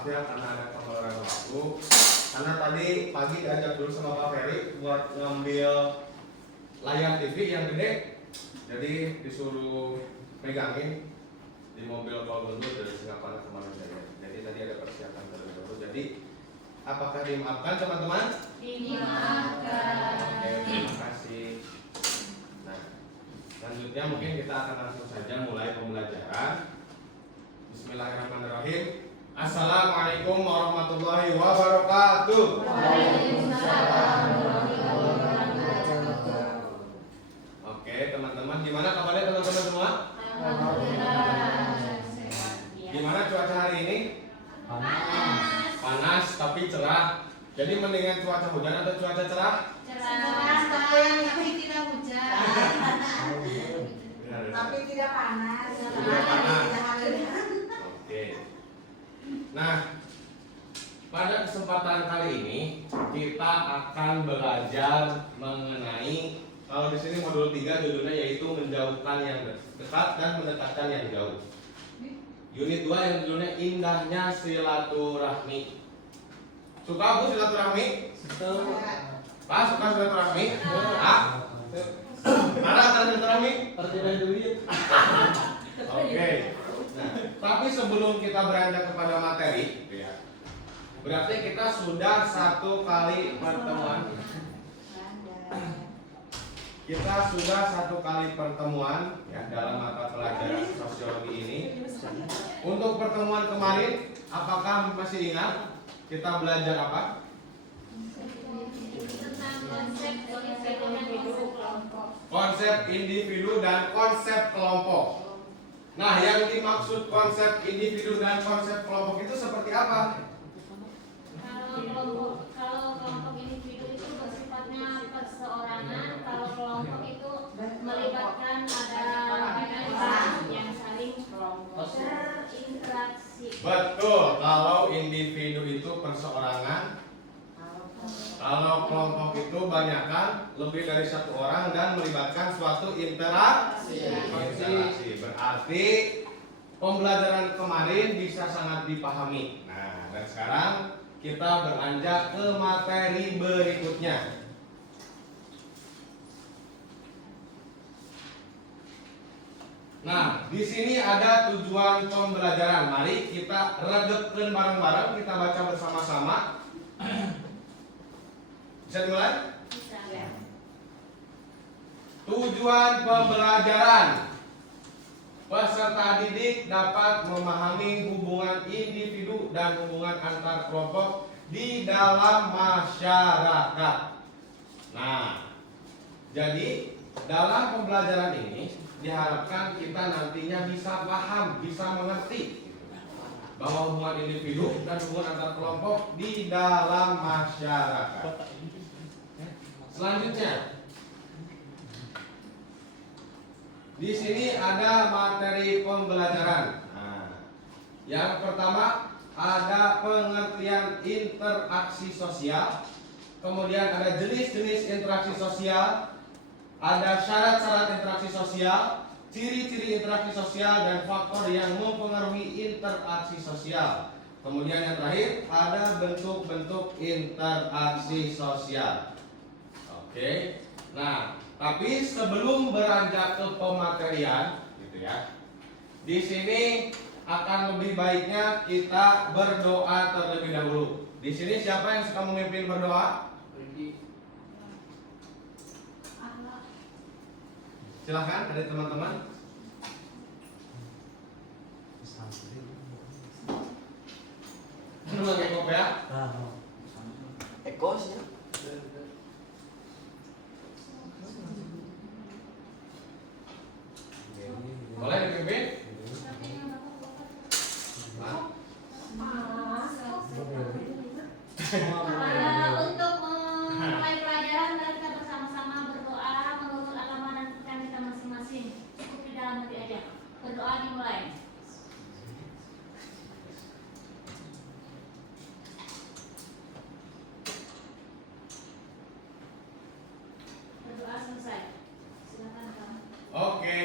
maaf ya karena ada pengeluaran waktu. Karena tadi pagi diajak dulu sama Pak Ferry buat ngambil layar TV yang gede, jadi disuruh megangin di mobil Paul Guntur dari Singapura kemarin saya. Jadi tadi ada persiapan terlebih dahulu. Jadi apakah dimaafkan teman-teman? Dimaafkan. Oke, terima kasih. Nah, selanjutnya mungkin kita akan langsung saja mulai pembelajaran. Bismillahirrahmanirrahim. Assalamualaikum warahmatullahi wabarakatuh. Waalaikumsalam warahmatullahi wabarakatuh. Oke, teman-teman, gimana kabarnya teman-teman semua? Alhamdulillah. Gimana cuaca hari ini? Panas tapi cerah. Jadi mendingan cuaca hujan atau cuaca cerah? Cerah, tapi tidak hujan. Tapi tidak panas. Tidak panas. Oke. Nah, pada kesempatan kali ini kita akan belajar mengenai, kalau di sini modul 3 judulnya yaitu menjauhkan yang dekat dan mendekatkan yang jauh. Unit 2 yang judulnya indahnya silaturahmi. Suka Bu silaturahmi? Pak, suka silaturahmi? Ah? Mana antara silaturahmi? Oke. Nah, tapi sebelum kita beranjak kepada materi, ya, berarti kita sudah satu kali pertemuan. Kita sudah satu kali pertemuan ya dalam mata pelajaran sosiologi ini. Untuk pertemuan kemarin, apakah masih ingat kita belajar apa? Tentang konsep individu dan konsep kelompok. Konsep individu dan konsep kelompok. Nah, yang dimaksud konsep individu dan konsep kelompok itu seperti apa? Kalau kelompok individu itu bersifatnya perseorangan, kalau kelompok itu melibatkan ada orang yang saling berinteraksi. Betul, kalau individu itu perseorangan, kalau kelompok itu banyakkan lebih dari satu orang dan melibatkan suatu interaksi. Berarti pembelajaran kemarin bisa sangat dipahami. Nah, dan sekarang kita beranjak ke materi berikutnya. Nah, di sini ada tujuan pembelajaran. Mari kita regepkeun bareng-bareng, kita baca bersama-sama. Bisa dimulai? Bisa. Tujuan pembelajaran. Peserta didik dapat memahami hubungan individu dan hubungan antar kelompok di dalam masyarakat. Nah, jadi dalam pembelajaran ini diharapkan kita nantinya bisa paham, bisa mengerti bahwa hubungan individu dan hubungan antar kelompok di dalam masyarakat. Selanjutnya, di sini ada materi pembelajaran. Nah, yang pertama ada pengertian interaksi sosial, kemudian ada jenis-jenis interaksi sosial, ada syarat-syarat interaksi sosial, ciri-ciri interaksi sosial, dan faktor yang mempengaruhi interaksi sosial. Kemudian yang terakhir ada bentuk-bentuk interaksi sosial. Oke. Nah, tapi sebelum beranjak ke pematerian, gitu ya. Di sini akan lebih baiknya kita berdoa terlebih dahulu. Di sini siapa yang suka memimpin berdoa? Silahkan, ada teman-teman. Anu lagi kopi ya? Ekos ya. Boleh dipimpin? Untuk memulai pelajaran, mari kita bersama-sama berdoa menurut agama dan pikiran kita masing-masing. Cukup di dalam hati aja. Berdoa dimulai. Berdoa selesai. Silakan Kang. Oke.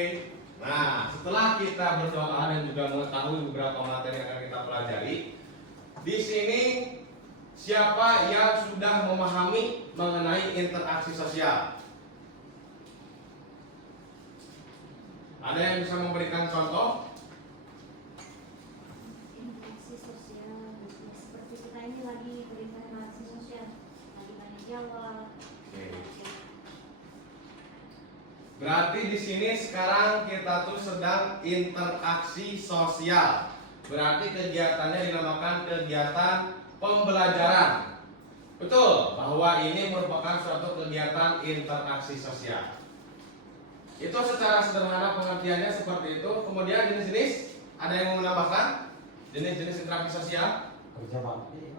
Nah, setelah kita berdoa dan juga mengetahui beberapa materi yang akan kita pelajari, di sini siapa yang sudah memahami mengenai interaksi sosial? Ada yang bisa memberikan contoh? Interaksi sosial, ya, seperti kita ini lagi berinteraksi sosial, lagi tanya jawab. Oke. Berarti di sini sekarang kita tuh sedang interaksi sosial. Berarti kegiatannya dinamakan kegiatan pembelajaran. Betul, bahwa ini merupakan suatu kegiatan interaksi sosial. Itu secara sederhana pengertiannya seperti itu. Kemudian jenis-jenis, ada yang mau menambahkan jenis-jenis interaksi sosial? Kerja bakti.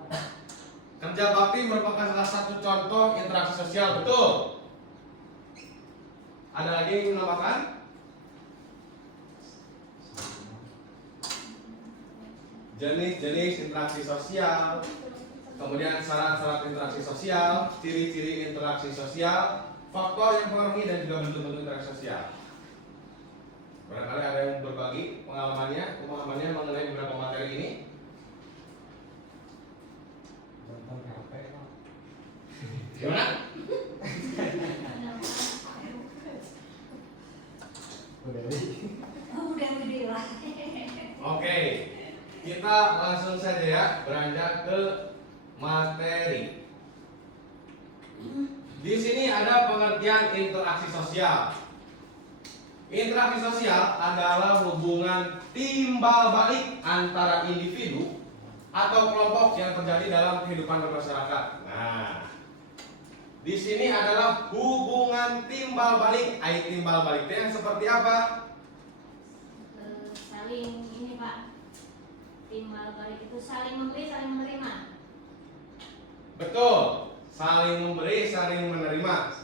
Kerja bakti merupakan salah satu contoh interaksi sosial, betul. Ada lagi yang ingin menambahkan? Jenis-jenis interaksi sosial, kemudian syarat-syarat interaksi sosial, ciri-ciri interaksi sosial, faktor yang mempengaruhi dan juga bentuk-bentuk interaksi sosial. Barangkali ada yang berbagi pemahamannya mengenai beberapa materi ini. Nonton HP Pak. Gimana? Udah Udah lah. Oke, kita langsung saja ya beranjak ke materi. Di sini ada pengertian interaksi sosial. Interaksi sosial adalah hubungan timbal balik antara individu atau kelompok yang terjadi dalam kehidupan bermasyarakat. Nah, di sini adalah hubungan timbal balik. Timbal balik yang seperti apa? Saling ini Pak, timbal balik itu saling memberi, saling menerima. Betul, saling memberi, saling menerima.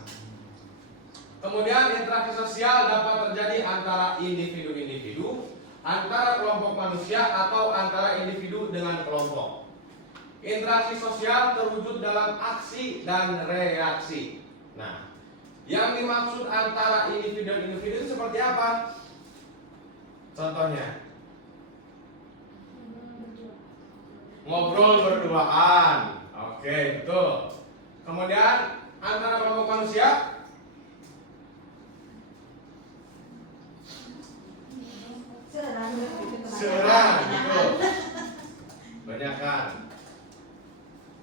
Kemudian interaksi sosial dapat terjadi antara individu-individu, antara kelompok manusia, atau antara individu dengan kelompok. Interaksi sosial terwujud dalam aksi dan reaksi. Nah, yang dimaksud antara individu dan individu itu seperti apa? Contohnya, ngobrol berduaan. Oke, betul. Kemudian antara kelompok manusia, serang, betul. Banyakan.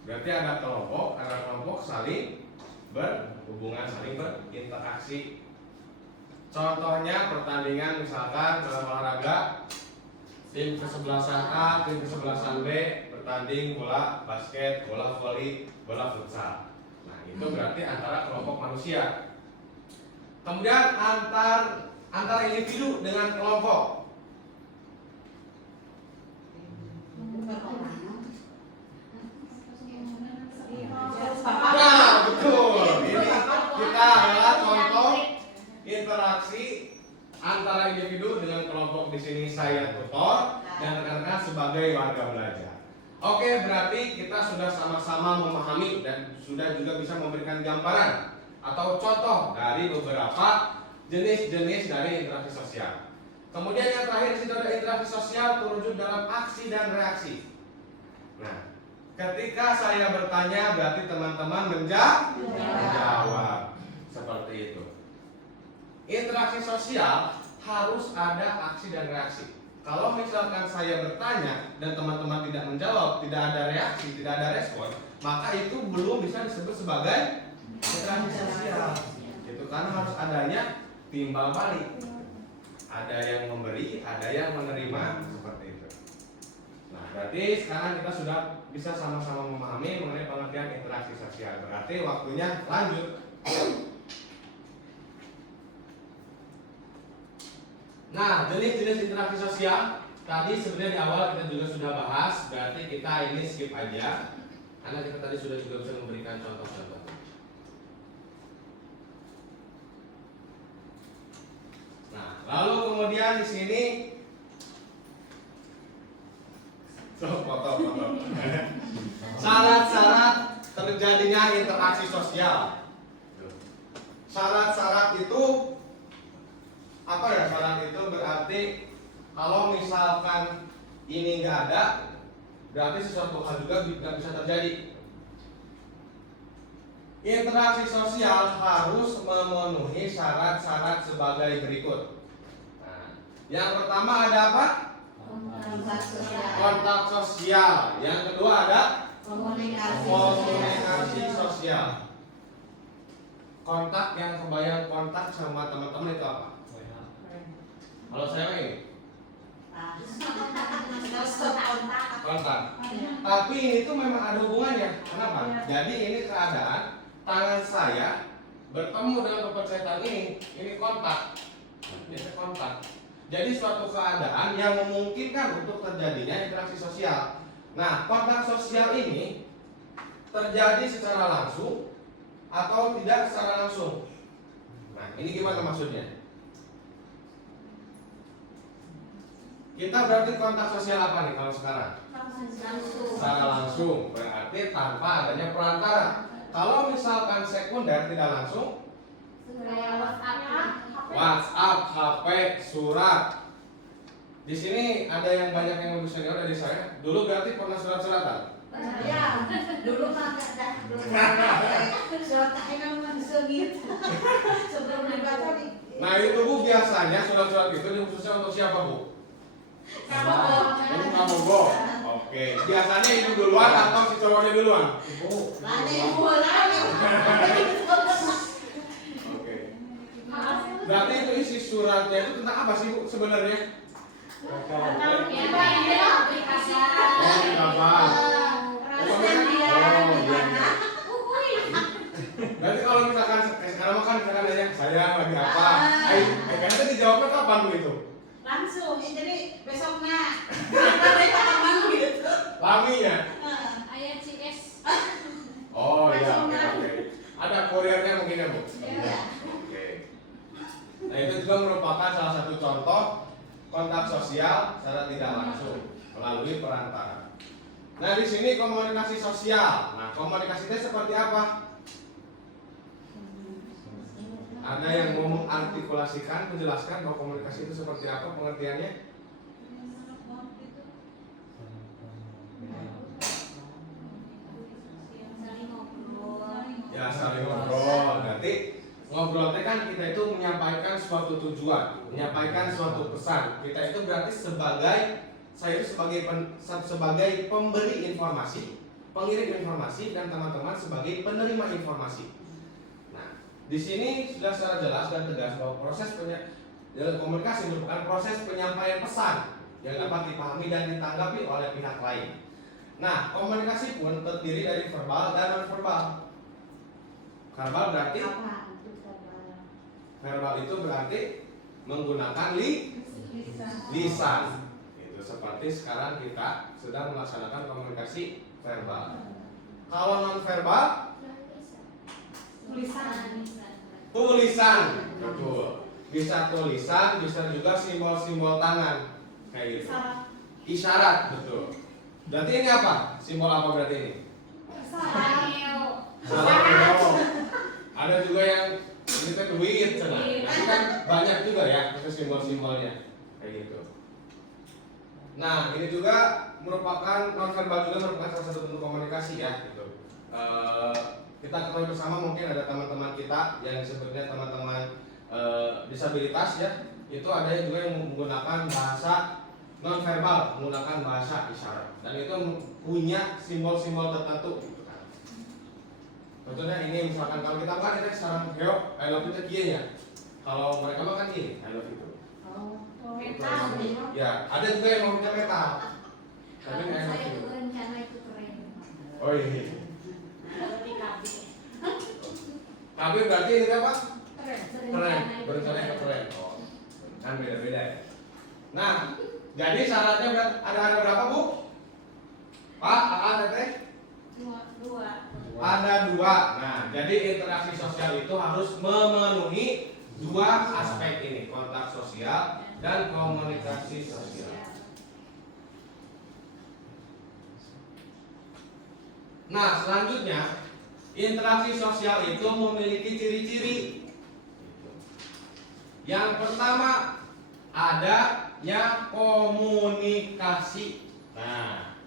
Berarti ada kelompok saling berhubungan, saling berinteraksi. Contohnya pertandingan misalkan dalam olahraga, tim kesebelasan A, tim kesebelasan B bertanding bola basket, bola voli, bola futsal. Nah, itu berarti antara kelompok manusia. Kemudian antar individu dengan kelompok. Nah, betul. Ini kita adalah contoh interaksi antara individu dengan kelompok. Di sini saya tutor dan rekan-rekan sebagai warga belajar. Oke, berarti kita sudah sama-sama memahami dan sudah juga bisa memberikan gambaran atau contoh dari beberapa jenis-jenis dari interaksi sosial. Kemudian yang terakhir di situ ada interaksi sosial terwujud dalam aksi dan reaksi. Nah, ketika saya bertanya berarti teman-teman menjawab seperti itu. Interaksi sosial harus ada aksi dan reaksi. Kalau misalkan saya bertanya dan teman-teman tidak menjawab, tidak ada reaksi, tidak ada respon, maka itu belum bisa disebut sebagai interaksi sosial. Itu karena harus adanya timbal balik. Ada yang memberi, ada yang menerima, seperti itu. Nah, berarti sekarang kita sudah bisa sama-sama memahami mengenai pengertian interaksi sosial. Berarti waktunya lanjut. Nah, jenis-jenis interaksi sosial tadi sebenarnya di awal kita juga sudah bahas. Berarti kita ini skip aja karena kita tadi sudah juga bisa memberikan contoh-contoh. Nah, lalu kemudian di sini foto. Syarat-syarat terjadinya interaksi sosial. Syarat-syarat itu apa ya? Syarat itu berarti kalau misalkan ini nggak ada, berarti sesuatu hal juga tidak bisa terjadi. Interaksi sosial harus memenuhi syarat-syarat sebagai berikut. Nah, yang pertama ada apa? Kontak sosial. Kontak sosial. Yang kedua ada Komunikasi sosial. Kontak yang kebayang kontak sama teman-teman itu apa? Kalau saya ini kontak. Tapi ini tuh memang ada hubungannya. Kenapa? Jadi ini keadaan tangan saya bertemu dengan kepencetan ini kontak. Ini kontak. Jadi suatu keadaan yang memungkinkan untuk terjadinya interaksi sosial. Nah, kontak sosial ini terjadi secara langsung atau tidak secara langsung. Nah, ini gimana maksudnya? Kita berarti kontak sosial apa nih kalau sekarang? Secara langsung, berarti tanpa adanya perantara. Kalau misalkan sekunder tidak langsung, WhatsApp, HP, surat. Di sini ada yang banyak yang lebih senior dari saya. Dulu berarti pernah surat-suratan. Ya, dulu mah enggak surat kan maksudnya sebelum dibaca nih. Nah itu Bu, biasanya surat-surat itu khususnya untuk siapa Bu? Untuk kamu Bu. Oke. Biasanya ibu duluan atau si cowoknya duluan? Ibu lah. Oke. Berarti itu isi suratnya itu tentang apa sih Bu sebenarnya? Berarti kalau misalkan sekarang makan misalkan aja saya lagi apa? Kayaknya dijawabnya kapan begitu? Langsung, jadi besoknya kapan gitu. Laminya. Ayat CS. Oh iya, oke. Ada kurirnya mungkin ya Bu? Iya. Oke. Nah itu juga merupakan salah satu contoh kontak sosial secara tidak langsung melalui perantara. Nah di sini komunikasi sosial. Nah komunikasi itu seperti apa? Ada yang mau mengartikulasikan, menjelaskan bahwa komunikasi itu seperti apa pengertiannya? Ya saling ngobrol. Nanti ngobrolnya kan kita itu menyampaikan suatu tujuan, menyampaikan suatu pesan. Kita itu berarti saya itu sebagai pemberi informasi, pengirim informasi, dan teman-teman sebagai penerima informasi. Nah, di sini sudah secara jelas dan tegas bahwa proses komunikasi merupakan proses penyampaian pesan yang dapat dipahami dan ditanggapi oleh pihak lain. Nah, komunikasi pun terdiri dari verbal dan non-verbal. Verbal berarti verbal itu berarti menggunakan lisan. Itu seperti sekarang kita sedang melaksanakan komunikasi verbal. Kalau non-verbal tulisan. Betul. Bisa tulisan, bisa juga simbol-simbol tangan kayak gitu. Isyarat, betul. Berarti ini apa? Simbol apa berarti ini? Salam. Ada juga yang ini kan duit, tapi kan banyak juga ya itu simbol-simbolnya kayak gitu. Nah ini juga merupakan non-verbal juga merupakan salah satu bentuk komunikasi ya gitu. Kita ketahui bersama mungkin ada teman-teman kita yang sebetulnya teman-teman disabilitas ya, itu ada yang juga yang menggunakan bahasa non-verbal, menggunakan bahasa isyarat, dan itu punya simbol-simbol tertentu. Contohnya ini misalkan kalau kita kan kita sekarang heo, I love you itu kia ya. Kalau mereka mah kan ini, I love you. Ya, ada juga yang mau minta metal. Tapi I love you. Oh iya. Tapi berarti ini apa? Keren. Berencananya keren. Oh, kan beda-beda ya. Nah, jadi syaratnya ada berapa Bu? Pak, Kakak, Teteh? Ada dua. Nah, jadi interaksi sosial itu harus memenuhi dua aspek ini, kontak sosial dan komunikasi sosial. Nah, selanjutnya interaksi sosial itu memiliki ciri-ciri. Yang pertama adanya komunikasi. Nah,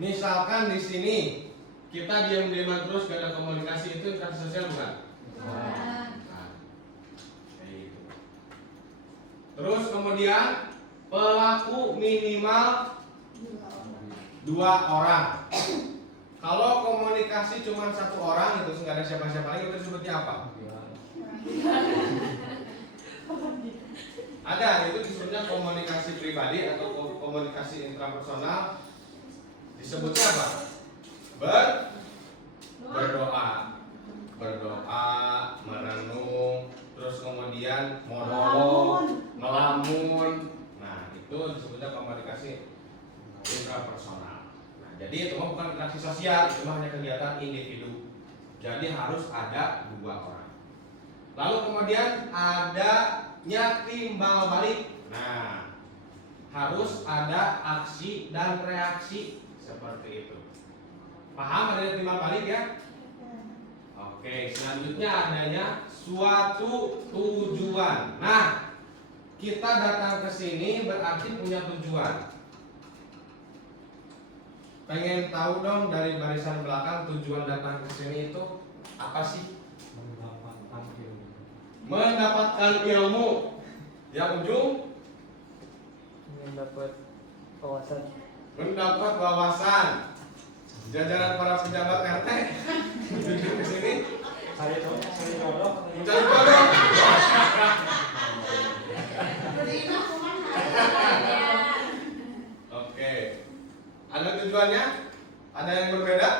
Misalkan di sini kita diam-diaman terus gak ada komunikasi, itu interaksi sosial bukan? Nah, kayak gitu. Terus kemudian pelaku minimal 2 orang. Kalau komunikasi cuma 1 orang itu nggak ada siapa-siapa lagi, itu disebutnya apa? Ada, itu disebutnya komunikasi pribadi atau komunikasi intrapersonal. Disebutnya apa? Berdoa, merenung, terus kemudian monolog, melamun. Nah, itu disebutnya komunikasi intrapersonal. Nah, jadi itu bukan interaksi sosial, itu hanya kegiatan individu. Jadi harus ada 2 orang. Lalu kemudian adanya timbal balik. Nah, harus ada aksi dan reaksi seperti itu. Paham adanya timbal balik ya? Oke, selanjutnya adanya suatu tujuan. Nah, kita datang ke sini berarti punya tujuan. Pengen tahu dong dari barisan belakang tujuan datang ke sini itu apa sih? Mendapatkan ilmu. Yang ujung mendapat wawasan. mendapat wawasan. Jajaran para pejabat RT tujuan ke sini Cari jodoh. mencari jodoh. Oke. Ada tujuannya? Ada yang berbeda?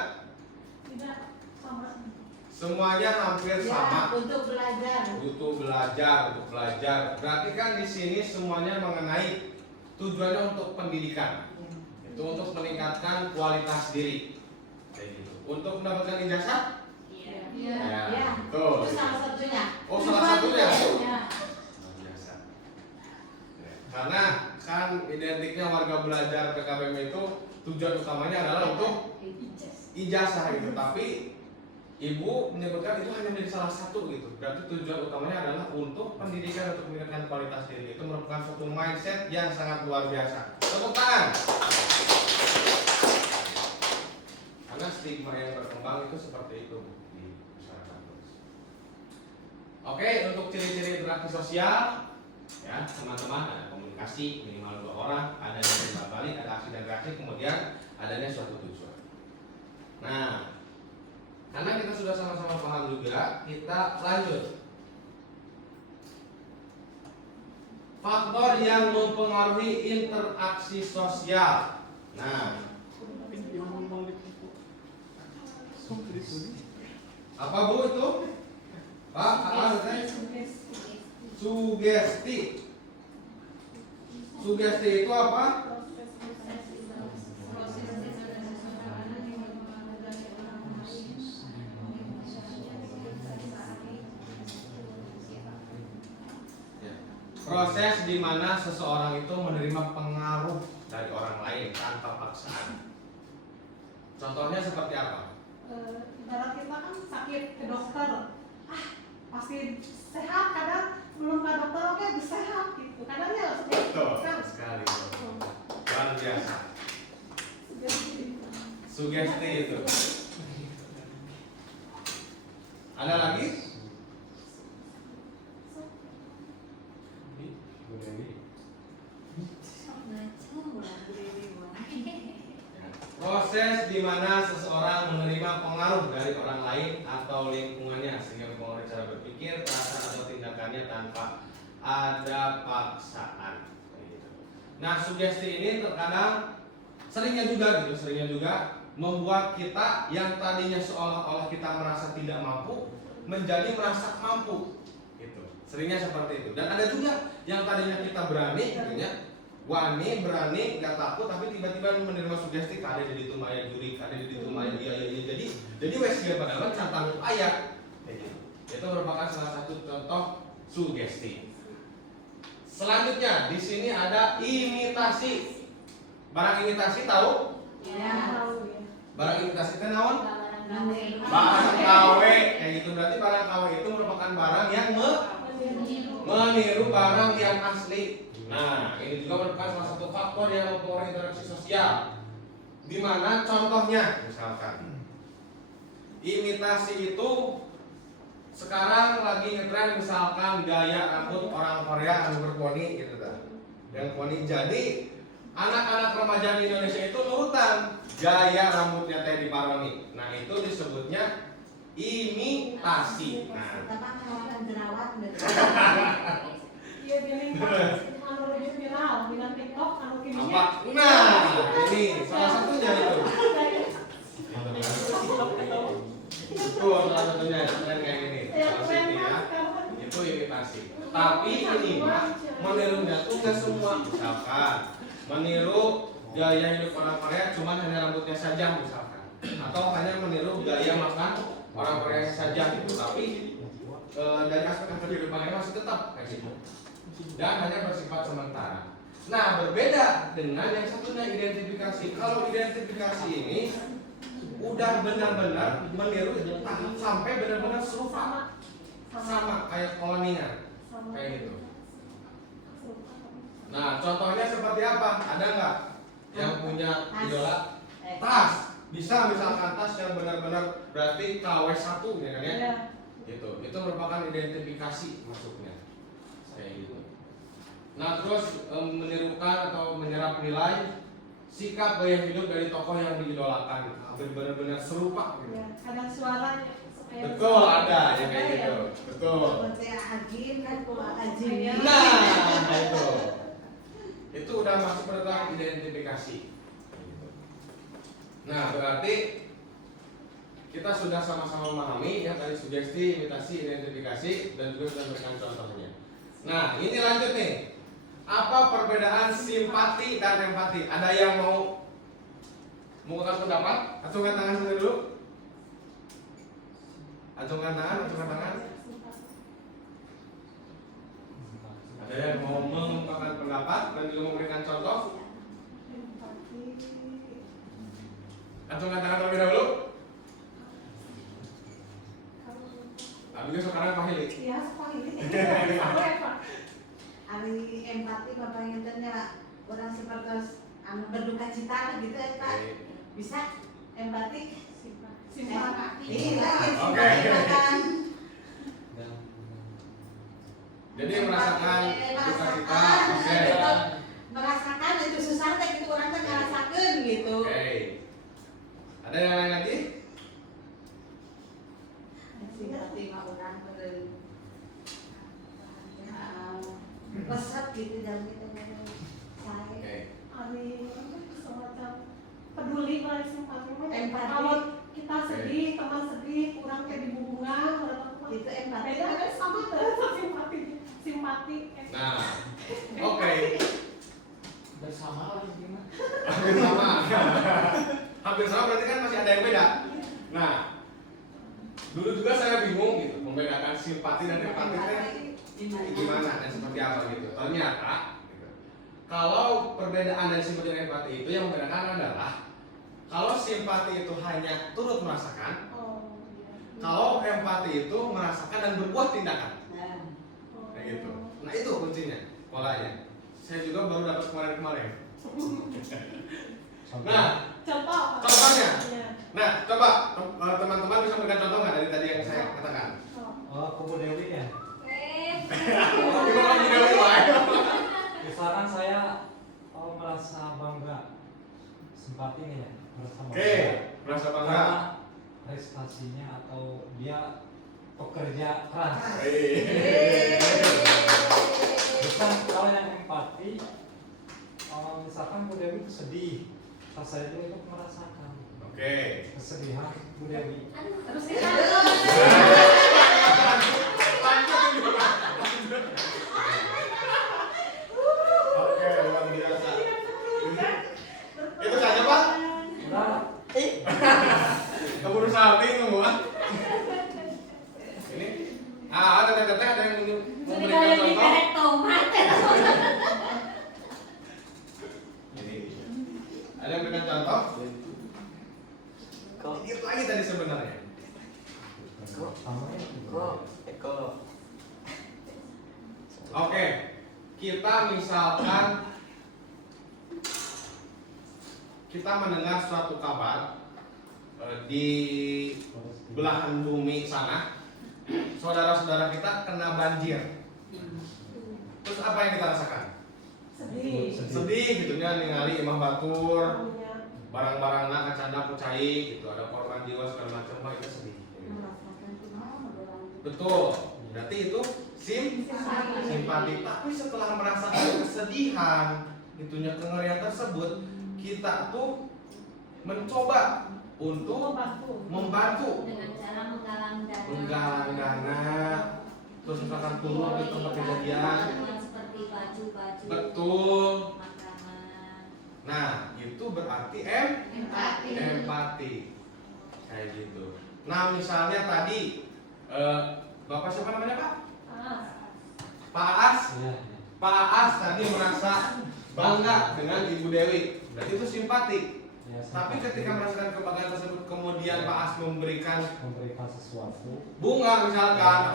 Tidak sama. Semuanya hampir sama. Untuk belajar. Butuh belajar. Berarti kan di sini semuanya mengenai tujuannya untuk pendidikan. Itu untuk meningkatkan kualitas diri. Kayak gitu. Untuk mendapatkan ijazah? Iya. Ya, betul. Itu salah satunya. Oh, salah satunya. Ya. Biasa. Karena kan identiknya warga belajar PKBM itu tujuan utamanya adalah untuk ijazah gitu. Tapi Ibu menyebutkan itu hanya menjadi salah satu gitu. Berarti tujuan utamanya adalah untuk pendidikan, untuk meningkatkan kualitas diri. Itu merupakan suatu mindset yang sangat luar biasa. Tepuk tangan. Karena stigma yang berkembang itu seperti itu di masyarakat. Oke, untuk ciri-ciri interaksi sosial, ya teman-teman, ada komunikasi minimal 2 orang, ada timbal balik, ada aksi dan reaksi, kemudian adanya suatu tujuan. Nah, karena kita sudah sama-sama paham juga, kita lanjut. Faktor yang mempengaruhi interaksi sosial. Nah, apa Bu itu? Pak, apa katanya? Sugesti. Sugesti itu apa? Proses di mana seseorang itu menerima pengaruh dari orang lain tanpa paksaan. Contohnya seperti apa? Ibarat kita kan sakit ke dokter, pasti sehat, kadang belum ke dokter oke bisa sehat gitu. Kadang ya seperti itu Betul kan. sekali. Luar biasa. Sugesti itu. Ada lagi? Proses di mana seseorang menerima pengaruh dari orang lain atau lingkungannya sehingga mempengaruhi cara berpikir, perasaan atau tindakannya tanpa ada paksaan. Nah, sugesti ini terkadang seringnya juga membuat kita yang tadinya seolah-olah kita merasa tidak mampu menjadi merasa mampu. Gitu. Seringnya seperti itu. Dan ada juga yang tadinya kita berani, gitu ya. Wani, berani, nggak takut, tapi tiba-tiba menerima sugesti, ada jadi tumaya juri, ada jadi tumaya dia, jadi wes dia padahal cantang ayat. Itu merupakan salah satu contoh sugesti. Selanjutnya di sini ada imitasi. Barang imitasi tahu? Ya. Barang imitasi itu naon? Barang Barang KW. Kayak gitu, berarti barang KW itu merupakan barang yang meniru barang yang asli. Nah, ini juga merupakan salah satu faktor yang mempengaruhi interaksi sosial. Dimana contohnya misalkan imitasi itu sekarang lagi ngetren misalkan gaya rambut orang Korea yang berponi gitu dah. Yang poni, jadi anak-anak remaja di Indonesia itu nurutan gaya rambutnya Teddy Paroni. Nah, itu disebutnya imitasi. Nah, Iya gini Pak, anu lebih viral, bilang TikTok, anu kimia. apa? Nah, ini salah satunya itu. Itu salah satunya dan kayak gini. Kalau sini ya, itu imitasi. Tapi ini mah menirunya tuh nggak semua. Misalkan meniru gaya hidup orang Korea, cuman hanya rambutnya saja misalkan. Atau hanya meniru gaya makan orang Korea saja gitu. Tapi dari aspek kehidupannya masih tetap kayak gitu. Dan hanya bersifat sementara. Nah, berbeda dengan yang satunya identifikasi. Kalau identifikasi ini udah benar-benar meniru tahap sampai benar-benar serupa sama kayak kolonial kayak gitu. Nah, contohnya seperti apa? Ada nggak yang punya idola tas? Bisa misalkan tas yang benar-benar berarti KW1 ya kan ya? Gitu. Itu merupakan identifikasi masuknya. Kayak gitu. Nah, terus menirukan atau menyerap nilai sikap gaya hidup dari tokoh yang diidolakan, hampir benar-benar serupa gitu. Ya, ada suaranya. Betul, ada yang kayak gitu. Betul. Nah, itu udah masuk pada tahap identifikasi. Nah, berarti kita sudah sama-sama memahami ya tadi sugesti, imitasi, identifikasi, dan juga sudah memberikan contohnya. Nah, ini lanjut nih. Apa perbedaan simpati dan empati? Ada yang mau mengungkapkan pendapat? Acungkan tangan saja dulu. Acungkan tangan. Ada yang mau mengungkapkan pendapat dan juga memberikan contoh? Acungkan tangan terlebih dahulu. Abis sekarang Pak Hili. Iya, Pak Hili. Ari empati bapak yang ternyata orang seperti berduka cita lah gitu ya Pak. Bisa empati? Simpati. Iya, Oke. silakan. Jadi merasakan duka cita, oke. Merasakan itu susah teh gitu orang teh ngerasakeun gitu. Oke. Ada yang lain lagi? Simpati mah orang resep gitu dalam kita saya. Oke. Ari semacam peduli lah simpati. Empati. Kalau kita sedih, teman sedih, kurang kayak di bunga, Itu empati. beda kan sama dengan simpati. Nah, oke. Bersama lah gimana? Hampir sama. Hampir sama berarti kan masih ada yang beda. Nah, dulu juga saya bingung gitu membedakan simpati dan empati itu gimana dan seperti apa gitu. Ternyata gitu, kalau perbedaan dari simpati dan empati itu yang membedakan adalah kalau simpati itu hanya turut merasakan, kalau empati itu merasakan dan berbuat tindakan. Kayak gitu. Nah, itu kuncinya, polanya. Saya juga baru dapat kemarin-kemarin. Nah, contohnya. Nah, coba teman-teman bisa memberikan contoh nggak dari tadi yang saya katakan? Oh, Kubu Dewi ya. Gimana Ibu Dewi, Pak? Misalkan saya merasa bangga, simpati nih ya, merasa bangga. Oke, merasa bangga. Karena prestasinya atau dia pekerja keras. Bukan kalau yang empati, misalkan Bu Dewi itu sedih, pas saya itu merasakan Oke. kesedihan Bu Dewi. Terus kita Oke, luar biasa. Itu saja, Pak. Nah, Keburu salting semua. Ini ada teteh ada yang memberikan yang contoh. dikerek tomat. Ini. Ada yang memberikan contoh? Dikit lagi tadi sebenarnya. Oke, kita misalkan kita mendengar suatu kabar di belahan bumi sana, saudara-saudara kita kena banjir. Terus apa yang kita rasakan? Sedih gitu ya, ningali imah batur, barang-barang nak kacanda pucai gitu, ada korban jiwa segala macam, itu sedih. Betul, berarti itu simpati. Tapi setelah merasakan kesedihan, itunya kengerian tersebut, kita tuh mencoba untuk membantu dengan cara menggalang dana, terus misalkan turun ke tempat kejadian. seperti baju-baju, Betul. makanan. Nah, itu berarti empati. Kayak gitu. Nah, misalnya tadi Bapak siapa namanya, Pak? Pak Aas. Pak Aas tadi merasa bangga dengan Ibu Dewi. Berarti itu simpati. Tapi ketika merasakan kebanggaan tersebut, kemudian Pak Aas memberikan sesuatu bunga misalkan.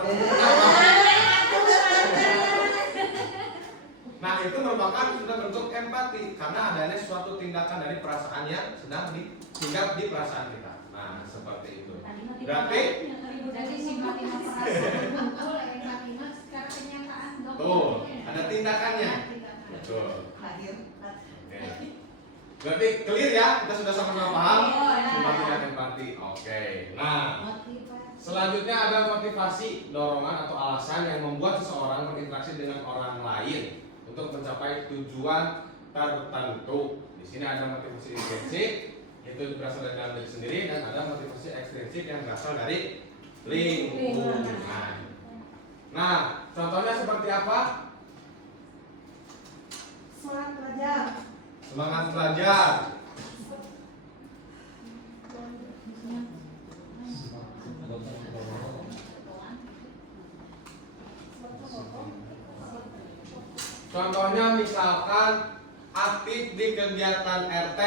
Nah, itu merupakan sudah bentuk empati karena adanya suatu tindakan dari perasaan yang sedang dihinggap di perasaan kita. Nah, seperti itu. Berarti Jadi simpati perasaan muncul, empati secara kenyataan dok. tuh ada tindakannya. Betul. Oke. Berarti clear ya, kita sudah sama-sama paham simpati dan empati. Oke. Nah, selanjutnya ada motivasi, dorongan atau alasan yang membuat seseorang berinteraksi dengan orang lain untuk mencapai tujuan tertentu. Di sini ada motivasi intrinsik, itu berasal dari dalam diri sendiri, dan ada motivasi ekstrinsik yang berasal dari lingkungan. Nah, contohnya seperti apa? Semangat belajar. Semangat belajar. Contohnya misalkan aktif di kegiatan RT.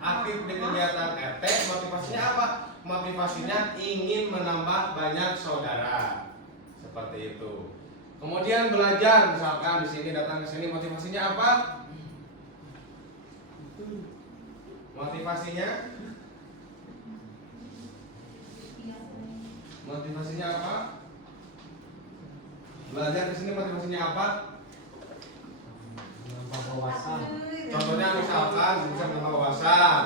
Aktif di kegiatan RT, motivasinya apa? Motivasinya ingin menambah banyak saudara. Seperti itu. Kemudian belajar, misalkan di sini datang ke sini, motivasinya apa? Motivasinya? Motivasinya apa? Belajar ke sini motivasinya apa? Contohnya misalkan bisa menambah wawasan.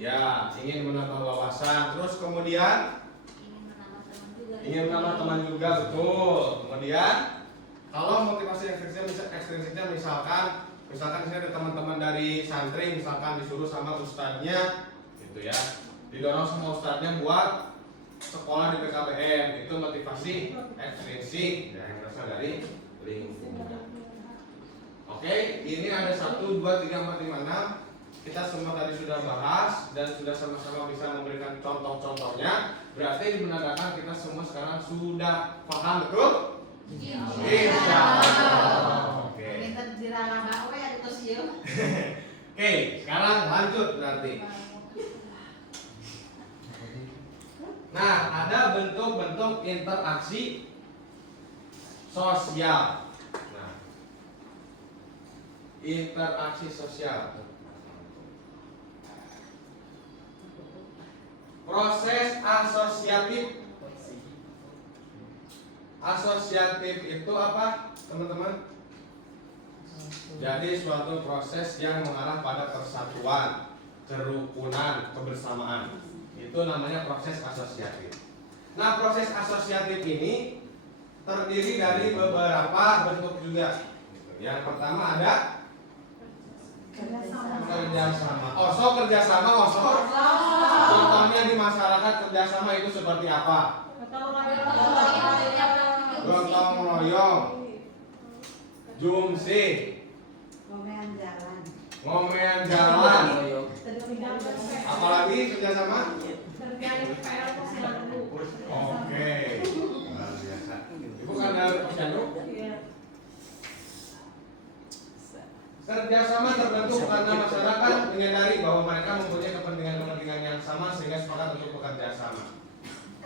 Ya, ingin menambah wawasan. Terus kemudian ingin menambah teman juga, betul. Kemudian kalau motivasi ekstrinsiknya misalkan di sini ada teman-teman dari santri, misalkan disuruh sama ustadznya, gitu ya, didorong sama ustadznya buat sekolah di PKBM, itu motivasi ekstrinsik yang berasal dari lingkungan. Oke, ini ada 1, 2, 3, 4, 5, 6. Kita semua tadi sudah bahas dan sudah sama-sama bisa memberikan contoh-contohnya. Berarti menandakan kita semua sekarang sudah paham, betul? Insya Allah. Oke. Oke, sekarang lanjut berarti. Nah, ada bentuk-bentuk interaksi sosial. Nah, interaksi sosial. Proses asosiatif. Asosiatif itu apa, teman-teman? Jadi suatu proses yang mengarah pada persatuan, kerukunan, kebersamaan. Itu namanya proses asosiatif. Nah, proses asosiatif ini terdiri dari beberapa bentuk juga. Yang pertama ada kerjasama. Kerjasama. Contohnya di masyarakat kerjasama itu seperti apa? Gotong royong, jumsi, ngomean jalan. Apalagi kerjasama? Oke. Luar biasa. Ibu kan ada posyandu? Kerjasama terbentuk karena masyarakat menyadari bahwa mereka mempunyai kepentingan yang sama sehingga sepakat untuk bekerja sama.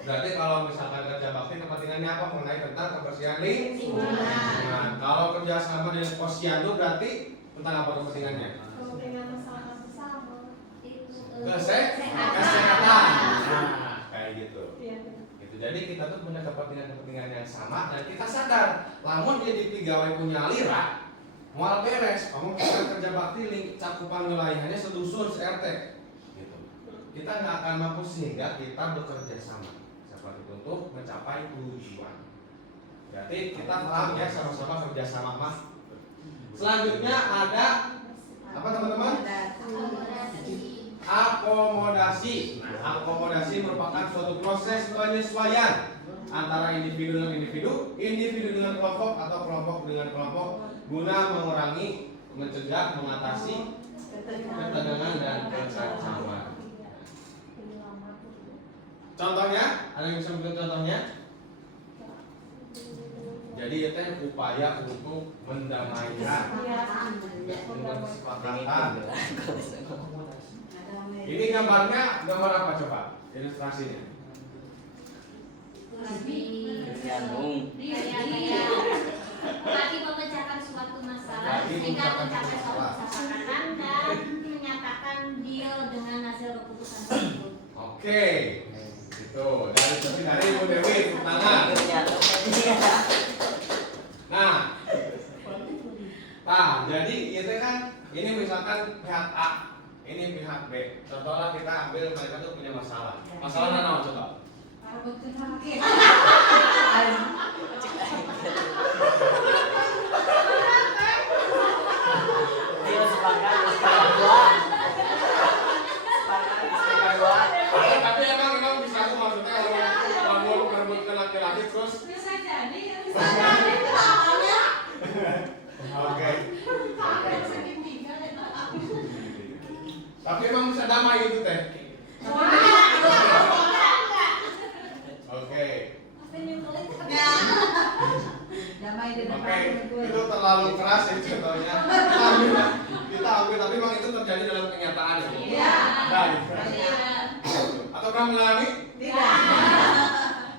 Berarti kalau misalkan kerja bakti kepentingannya apa? Mengenai tentang kebersihan lingkungan. Nah, kalau kerjasama dengan posyandu berarti tentang apa kepentingannya? Kepentingan masyarakat bersama. kesehatan. Nah, kayak gitu. Iya. Gitu. Jadi kita tuh punya kepentingan yang sama dan kita sadar, lamun dia di pegawai punya lira, mual beres, kamu kerja bakti link cakupan wilayahnya sedusun, RT. Gitu. Kita nggak akan mampu sehingga kita bekerja sama seperti itu untuk mencapai tujuan. Berarti kita paham ya sama-sama kerjasama mas. Selanjutnya ada apa teman-teman? Akomodasi. Nah, akomodasi merupakan suatu proses penyesuaian antara individu dengan individu, individu dengan kelompok atau kelompok dengan kelompok guna mengurangi, mencegah, mengatasi ketegangan dan kekacauan. Contohnya, ada yang bisa memberikan contohnya? Jadi itu upaya untuk mendamaikan dengan kesepakatan. Ini gambarnya gambar apa coba? Ilustrasinya. Lagi memecahkan suatu masalah Lagi sehingga memecahkan mencapai suatu masalah. kesepakatan dan menyatakan deal dengan hasil keputusan tersebut. Oke, itu dari Ibu Dewi tepuk tangan. Nah, jadi itu kan ini misalkan pihak A, ini pihak B. Contohnya kita ambil mereka tuh punya masalah. Masalahnya apa coba? Tapi emang bisa aku maksudnya kalau merebutkan laki-laki terus. Bisa jadi. Oke. Tapi emang bisa damai itu teh. Oke. Damai di depan Oke, itu terlalu keras ya contohnya. Kita ambil, tapi memang itu terjadi dalam kenyataan ya. Iya. Ada gitu. Atau pernah mengalami? Tidak.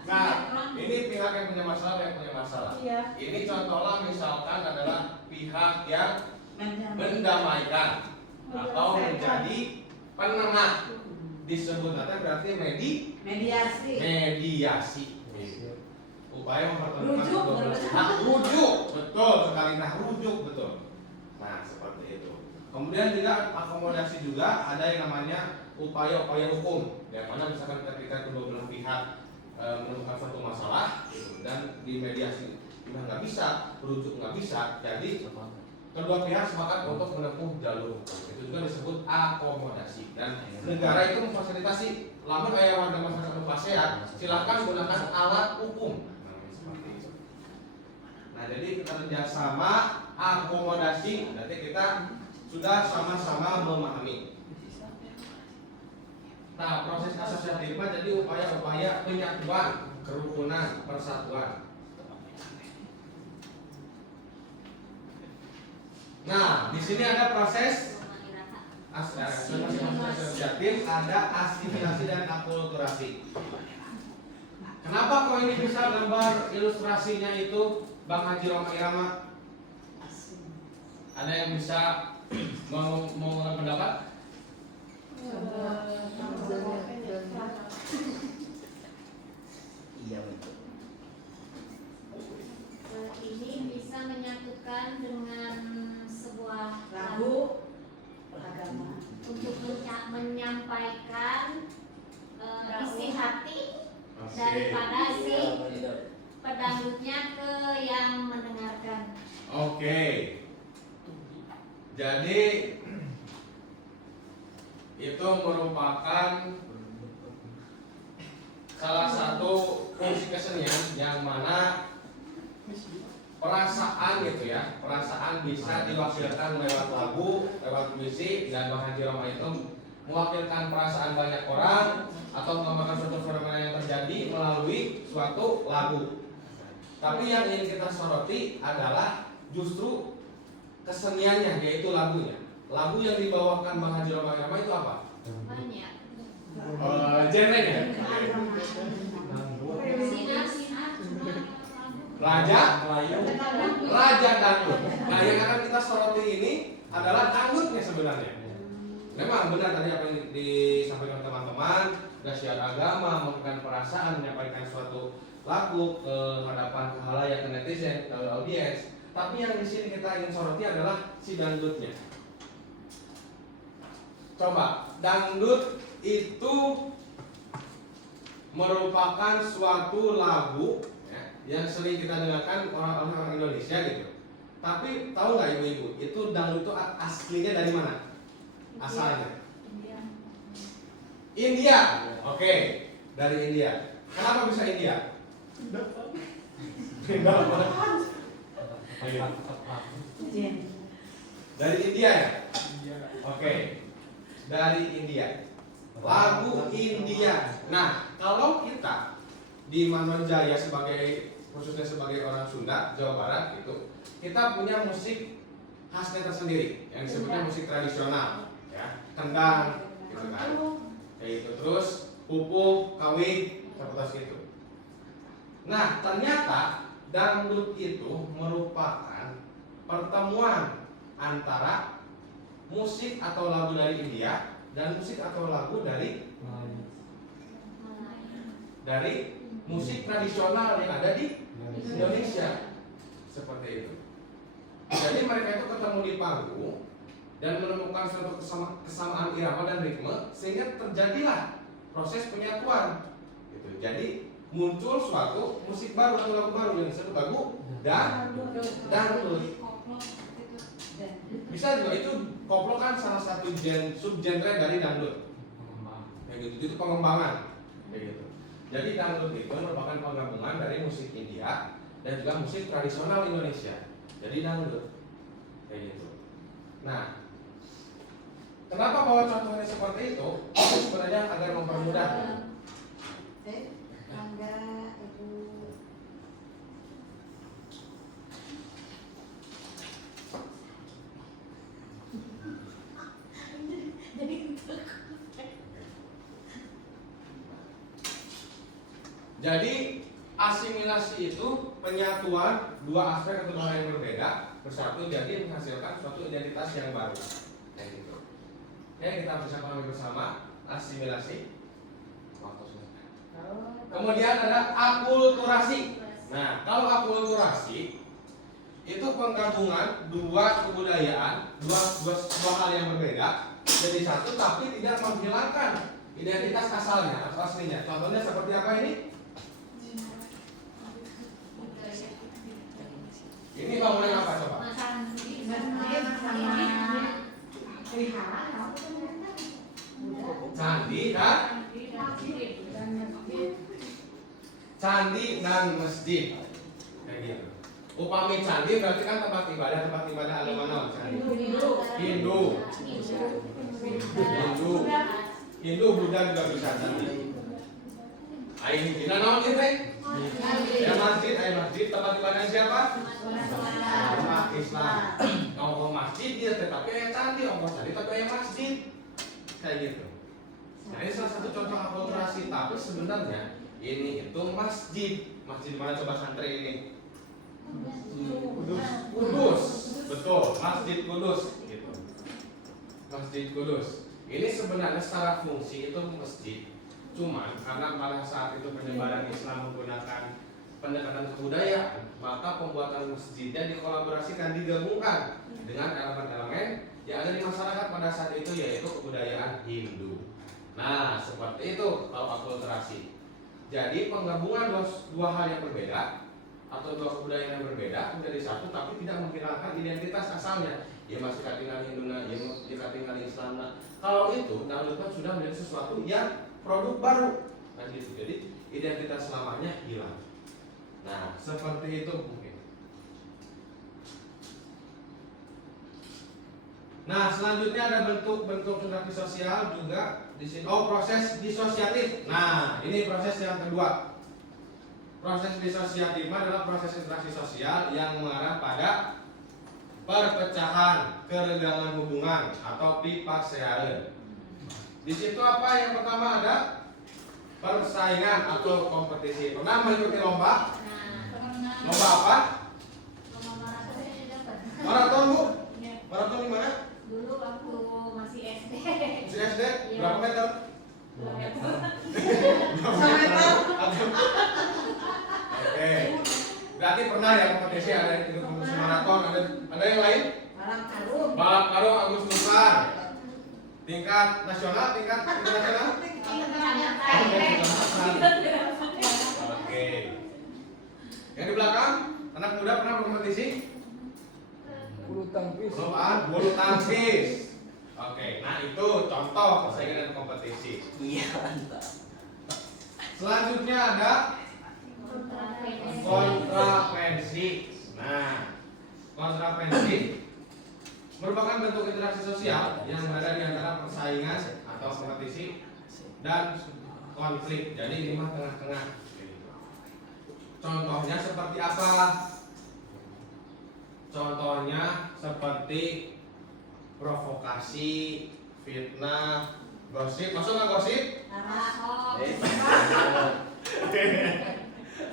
Nah, ini pihak yang punya masalah, yang punya masalah. Iya. Ini contohnya misalkan adalah pihak yang mendamaikan atau menjadi penengah. Disebut berarti mediasi. Upaya mempertemukan kedua belah pihak. Rujuk, betul sekali. Nah, rujuk betul. Nah, seperti itu. Kemudian juga akomodasi juga ada yang namanya upaya-upaya hukum, yang mana misalkan ketika kedua belah pihak menemukan suatu masalah gitu, dan di mediasi nggak bisa, rujuk nggak bisa, jadi kedua pihak sepakat untuk menempuh jalur hukum. Itu juga disebut akomodasi. Dan negara itu memfasilitasi, lamun aya warga masyarakat nupasean, silakan gunakan alat hukum. Seperti itu. Nah, jadi kita kerjasama akomodasi, berarti kita sudah sama-sama memahami. Nah, proses asosiatif jadi upaya-upaya penyatuan, kerukunan, persatuan. Nah, di sini ada proses asosiatif, ada asimilasi dan akulturasi. Kenapa kok ini bisa gambar ilustrasinya itu Bang Haji Roma Irama? Ada yang bisa mau pendapat? Iya betul. Ini bisa menyatukan dengan sebuah lagu agama untuk menyampaikan isi hati daripada si pedangdutnya ke yang mendengarkan. Oke. Jadi itu merupakan salah satu fungsi kesenian yang mana perasaan gitu ya, perasaan bisa diwakilkan lewat lagu, lewat puisi, dan Bang Haji Roma itu mewakilkan perasaan banyak orang atau menggambarkan suatu fenomena yang terjadi melalui suatu lagu. Tapi yang ingin kita soroti adalah justru keseniannya, yaitu lagunya. Lagu yang dibawakan Bang Haji Roma Irama itu apa? Banyak. Genrenya? Sinar, Raja Dangdut. Nah, yang akan kita soroti ini adalah dangdutnya sebenarnya. Memang benar tadi apa yang disampaikan teman-teman, syiar agama, mengungkapkan perasaan, menyampaikan suatu laku ke hadapan khalayak ke netizen, ke audiens. Tapi yang di sini kita ingin soroti adalah si dangdutnya. Coba, dangdut itu merupakan suatu lagu ya, yang sering kita dengarkan orang-orang Indonesia gitu. Tapi tahu nggak ibu-ibu, itu dangdut itu aslinya dari mana? Asalnya? India. Oke, dari India. Kenapa bisa India? Dari India ya? Oke. Dari India. Lagu India. Nah, kalau kita di Manonjaya khususnya sebagai orang Sunda, Jawa Barat gitu, kita punya musik khasnya tersendiri yang disebutnya musik tradisional, ya, kendang, gitu kan, kayak gitu. Terus pupuk, kawin, seperti itu. Nah, ternyata dangdut itu merupakan pertemuan antara musik atau lagu dari India dan musik atau lagu dari musik tradisional yang ada di Indonesia, seperti itu. Jadi mereka itu ketemu di panggung dan menemukan suatu kesamaan irama dan ritme sehingga terjadilah proses penyatuan. Gitu. Jadi muncul suatu musik baru atau lagu baru yang disebut lagu dangdut. Bisa juga itu koplo kan salah satu subgenre dari dangdut. Kayak gitu, itu pengembangan. Kayak gitu. Jadi dangdut itu merupakan penggabungan dari musik India dan juga musik tradisional Indonesia. Jadi dangdut. Kayak gitu. Nah, kenapa bawa contohnya seperti itu? Itu sebenarnya agar mempermudah. Mangga Ibu. Jadi asimilasi itu penyatuan dua aspek atau dua hal yang berbeda bersatu jadi menghasilkan suatu identitas yang baru. Kayak gitu. Oke, kita bisa pahami bersama asimilasi. Kemudian ada akulturasi. Nah, kalau akulturasi itu penggabungan dua kebudayaan, dua hal yang berbeda jadi satu tapi tidak menghilangkan identitas asalnya atau aslinya. Contohnya seperti apa ini? Ini bangunan apa coba? Candi kan? Candi dan masjid. Kayak gitu. Upami candi berarti kan tempat ibadah agama non? Hindu, Buddha juga bisa candi. Ayo kita naon kita? Ya masjid, tempat ibadah siapa? Umat Islam. Kalau masjid dia tetapi ayah candi, orang candi tapi ayah masjid. Kayak gitu. Nah ini salah satu contoh akulturasi, tapi sebenarnya ini itu masjid. Masjid mana coba santri ini? Kudus. Betul, Masjid Kudus gitu. Masjid Kudus. Ini sebenarnya secara fungsi itu masjid. Cuman karena pada saat itu penyebaran Islam menggunakan pendekatan kebudayaan, maka pembuatan masjidnya dikolaborasikan, digabungkan dengan elemen-elemen yang ada di masyarakat pada saat itu, yaitu kebudayaan Hindu. Nah, seperti itu kalau akulturasi. Jadi penggabungan dua hal yang berbeda atau dua kebudayaan yang berbeda menjadi satu, tapi tidak menghilangkan identitas asalnya. Ya masih katingan Hinduna, ya katingan Islam. Nah, kalau itu dangdut sudah menjadi sesuatu yang produk baru, kan gitu. Jadi identitas selamanya hilang. Nah, seperti itu mungkin. Nah, selanjutnya ada bentuk-bentuk interaksi sosial juga di sini. Oh, proses disosiatif. Nah, ini proses yang kedua. Proses disosiatif adalah proses interaksi sosial yang mengarah pada perpecahan, kerenggangan hubungan atau pipakseaan. Di situ apa yang pertama ada persaingan atau kompetisi. Pernah mengikuti lomba? Lomba apa? Maraton Bu? Maraton di mana? Dulu waktu masih SD. Berarti pernah ya kompetisi, ada yang ikut kompetisi maraton, ada yang lain? Barang karung. Balap karung Agus Nusar. Tingkat nasional, tingkat internasional? Oke. Yang di belakang, anak muda pernah berkompetisi? Bulu tangkis. Bulu tangkis. Oke, nah itu contoh persaingan dan kompetisi. Iya, mantap. Selanjutnya ada kontravensi. Nah, kontravensi merupakan bentuk interaksi sosial yang berada di antara persaingan atau kompetisi dan konflik. Jadi ini mah tengah-tengah. Contohnya seperti apa? Contohnya seperti provokasi, fitnah, gosip. Masuk nggak gosip?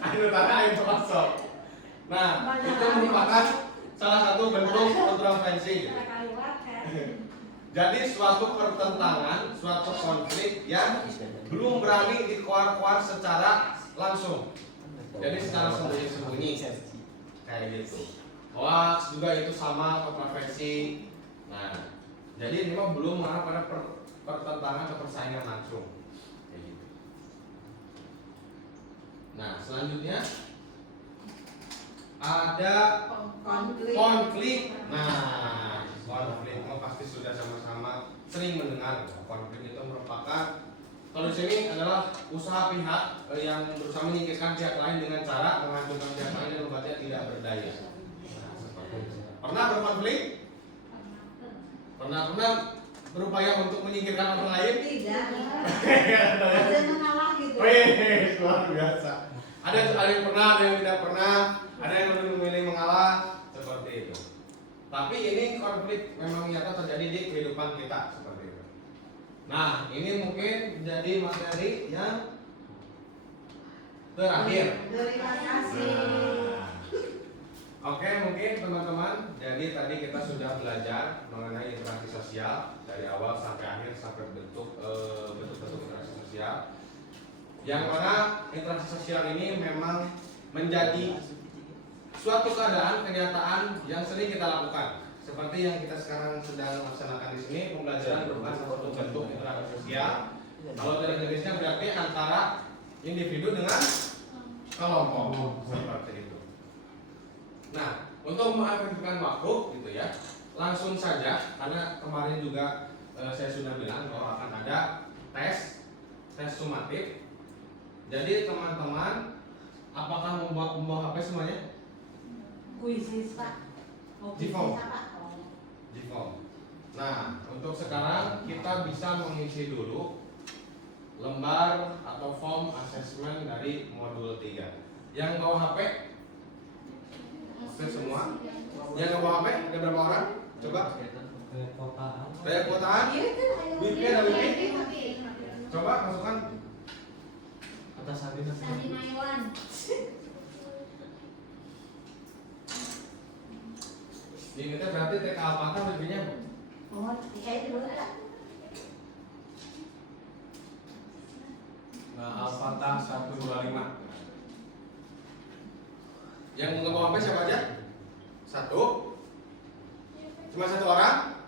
Ayo tanya yang masuk. Nah, itu merupakan salah satu bentuk kontroversi. Jadi suatu pertentangan, suatu konflik yang belum berani dikeluar-keluar secara langsung. Jadi secara sembunyi-sembunyi kayak gitu. Hoax juga itu sama kontroversi. Nah, jadi ini mah belum mengarah pada pertentangan atau persaingan langsung. Kayak gitu. Nah, selanjutnya ada konflik. Nah, konflik mah pasti sudah sama-sama sering mendengar. Konflik itu merupakan, kalau di sini adalah usaha pihak yang berusaha menyingkirkan pihak lain dengan cara menghancurkan pihak lain dan membuatnya tidak berdaya. Nah, seperti itu. Pernah berkonflik? Pernah berupaya untuk menyingkirkan orang lain? Tidak. Ada mengalah gitu. Wih, luar biasa. Ada yang pernah, ada yang tidak pernah, ada yang lebih memilih mengalah, seperti itu. Tapi ini konflik memang nyata terjadi di kehidupan kita, seperti itu. Nah, ini mungkin jadi materi yang terakhir. Terima kasih. Nah, oke, mungkin teman-teman, jadi tadi kita sudah belajar mengenai interaksi sosial dari awal sampai akhir sampai bentuk-bentuk interaksi sosial. Yang mana interaksi sosial ini memang menjadi suatu keadaan, kenyataan yang sering kita lakukan. Seperti yang kita sekarang sedang laksanakan di sini, pembelajaran merupakan suatu bentuk interaksi sosial. Kalau dari jenisnya berarti antara individu dengan kelompok, seperti itu. Nah, untuk mengefektifkan waktu gitu ya, langsung saja karena kemarin juga saya sudah bilang bahwa akan ada tes sumatif. Jadi teman-teman, apakah membawa HP semuanya? Kuisis Pak. Jivom. Jivom. Nah, untuk sekarang kita bisa mengisi dulu lembar atau form assessment dari modul 3. Yang bawa HP? Oke semua. Yang nggak bawa HP ada berapa orang? Coba. Saya kotaan. Wifi ada wifi? Coba masukkan. Atas Sabina. Sabina Iwan. Ini kita berarti TK Alpaka wifi-nya. Oh, iya dulu ada. Nah, Al-Fatah 125. Yang nggak bawa HP siapa aja? Satu. Cuma satu orang.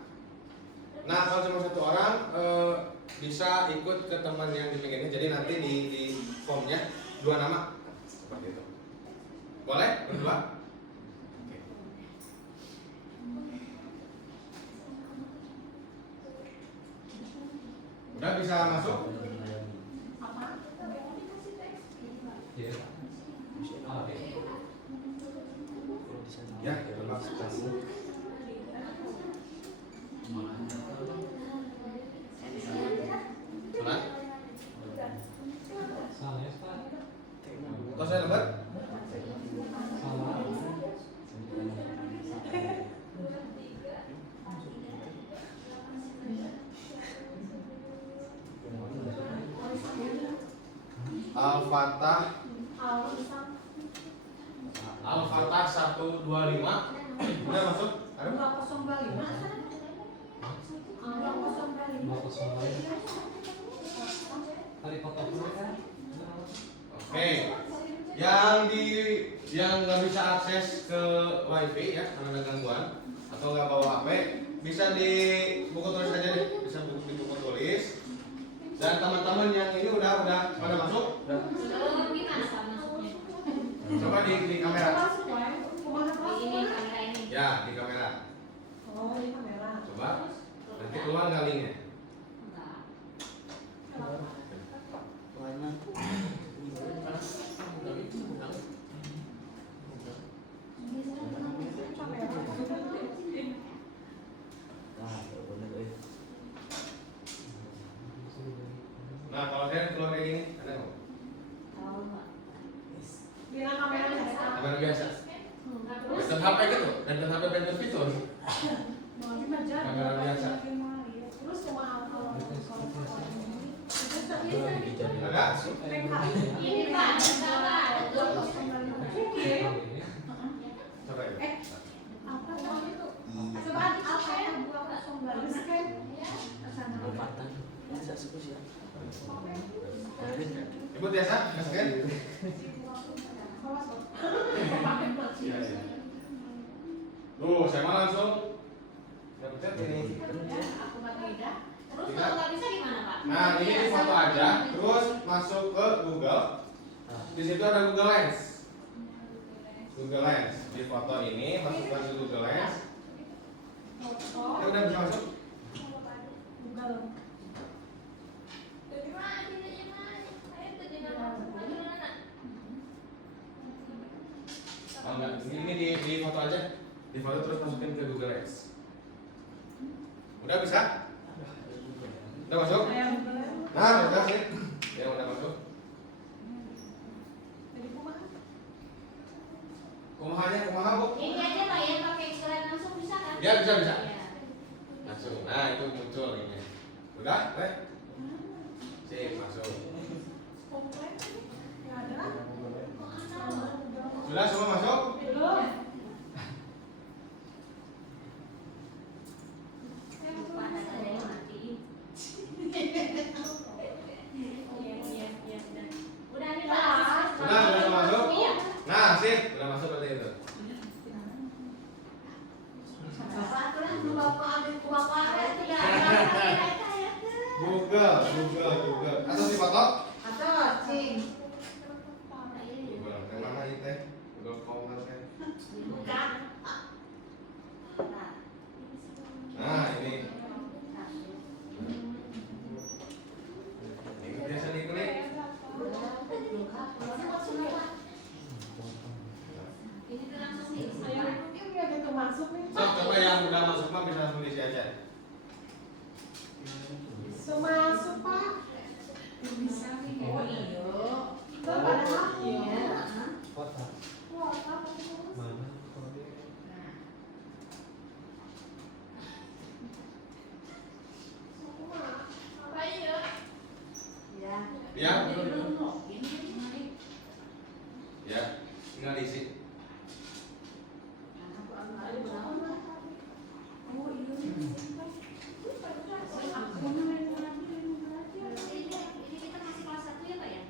Nah, kalau cuma satu orang bisa ikut ke teman yang di pinggirnya. Jadi nanti di formnya 2 nama seperti itu. Boleh? Berdua? Oke. Udah bisa masuk? Ya, terima kasih. Sunat? Atau saya lembar? Al-Fatah Al-Fatah 125. Udah masuk? Ayo. 205. Tadi foto dulu kan? Oke. yang nggak bisa akses ke wifi ya karena ada gangguan atau nggak bawa HP bisa di buku tulis aja deh, bisa di buku tulis. Dan teman-teman yang ini udah pada masuk, Belum, gimana masuknya? coba di kamera. Masuk wae. Kumaha masuk? Ini kamera ini. Ya di kamera, Oh, ini kamera. coba nanti keluar nggak linknya. Enggak. Warna. Ah, bener euy. Nah kalau saya keluar kayak gini, ada nggak? Tahu enggak? Dina kamera biasa. Kamera biasa. Enggak terus. Dan HP gitu, dan HP beda fitur. Mau belajar. Kamera biasa. Terus kumaha kalau Ada? Ini Pak, ada tuh. Coba ya. apa itu? Coba apa ya? Lompatan. Bisa suku sih. Ibu biasa, masukin. Iya, iya. Tuh, saya mau langsung. Saya pencet ini. Aku Pak Ida. Terus kalau nggak bisa gimana Pak? Nah, ini di foto aja, terus masuk ke Google. Di situ ada Google Lens. Google Lens. Di foto ini masukkan ke Google Lens. Ya udah bisa masuk. Google. Oh, enggak, ini di foto aja. Di foto terus masukin ke Google Lens. Udah bisa? Udah masuk? Nah, udah sih. Ya udah masuk. Jadi kumaha? Kumaha Bu? Ini aja Pak ya, pakai surat langsung bisa kan? Ya, bisa. Iya. Langsung. Nah, itu muncul ini. Udah, Teh? Sip, masuk. Komplek. Enggak ada. Sudah semua masuk? Belum. Lupa ada yang mati. Iya. Udah nih Pak. Sudah semua masuk? Iya. Nah, sip, udah masuk berarti itu. Bapak tuh lah, bapak adik bapak Tidak tidak ada. Google. Atau di foto? atau cing Google. Yang mana ini Teh? Google Chrome Teh. bukan Nah, ini. Ini biasa diklik. Ini tuh langsung nih. Ini ada kemasuk nih. So, coba yang udah masuk mah bisa langsung diisi aja. Semasuk Pak. bisa oh iya Tuh pada aku. Kota. Wah, apa itu? Mana kode? Apa ya? ya Ya, ya, tinggal diisi. Ini kita masih kelas 1 ya Pak ya?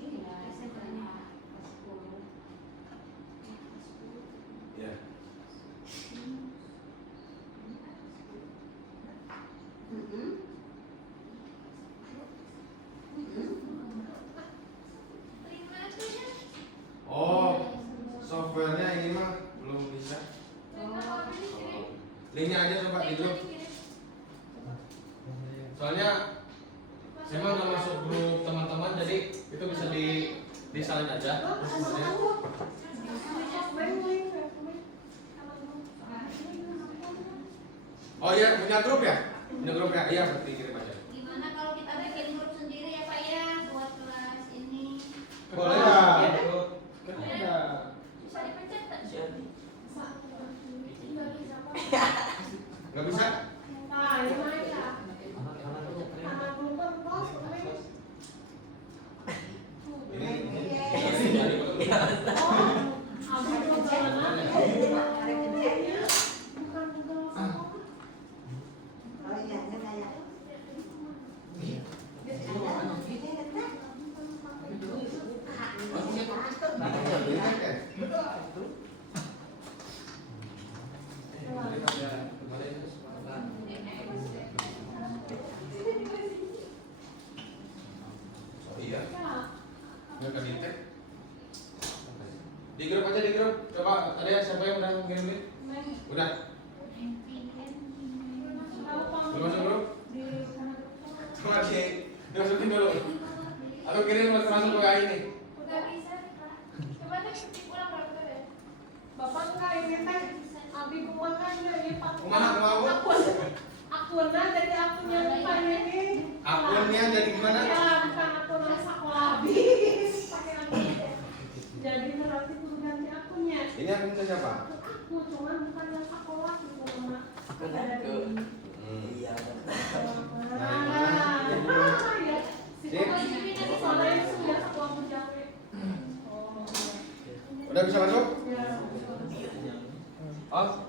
Iya, SMP-nya kelas 10. Ya. Oh, softwarenya ini mah belum bisa. Linknya aja coba di grup. Soalnya saya mah nggak masuk grup teman-teman, jadi itu bisa disalin aja. Terus kemudian oh iya, punya grup ya? Punya grup ya? Iya, berarti kirim aja. Gimana kalau kita bikin grup sendiri ya Pak ya buat kelas ini? Boleh. Bisa dipencet tak? Nggak bisa? Nah, ini mana ya? Anak-anak Anak belum berpos, Ini. Oh, abang belum jalan. ada kerjanya Bukan Google sama. oh iya ada kayak grup aja di grup. Coba ada siapa yang udah ngirim nih? Udah. Belum masuk belum? Masih. Dimasukin dulu. Aku kirim masuk ke ini. Udah bisa nih Kak. Coba deh pulang kalau udah deh. Bapak enggak ini teh abdi kumaha kan ini Pak. Kumaha? Akunnya jadi akunnya bukan ini. Akunnya jadi gimana? Ya, bukan akun sekolah habis. Pakai akun. Jadi berarti kudu ganti akunnya. Ini akunnya siapa? Aku cuman bukan yang sekolah gitu Mama. Akun Ada aku. di Iya. ya. Si Sip. soalnya itu sudah sekolah penjaga. Oh. Udah bisa masuk? Ya.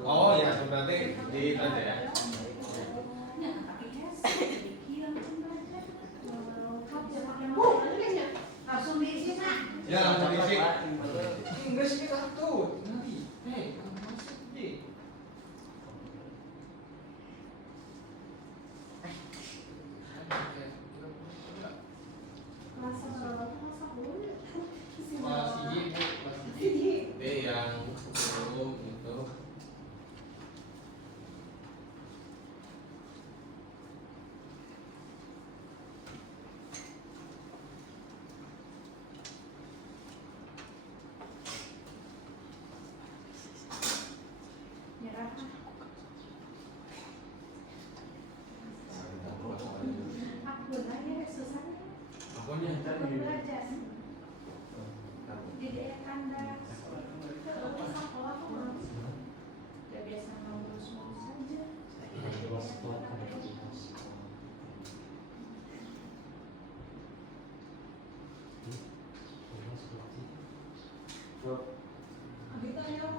Oh ya, berarti di tanda ya. Langsung diisi Pak. Ya, langsung diisi. Inggris kita tuh. Nanti. Masuk di. Masa berapa masa boleh? Kelas IG Bu, kelas IG. Yang belum itu. Merah. Akun aja susahnya. Akunnya Akun belajar. Jadi kandas. Kalau sekolah tuh harus. Udah biasa ngurus-ngurus saja. Kita yang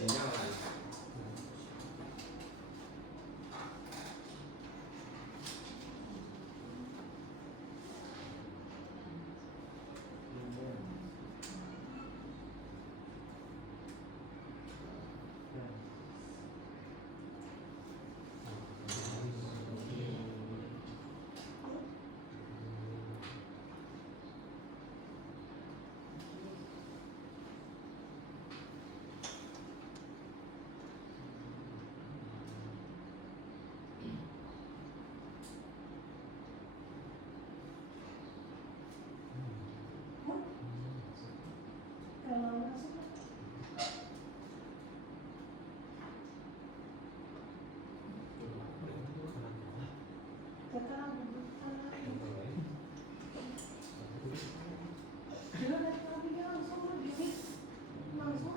Sinyal kan. kalau masuk sekarang dia dari tadi langsung begini langsung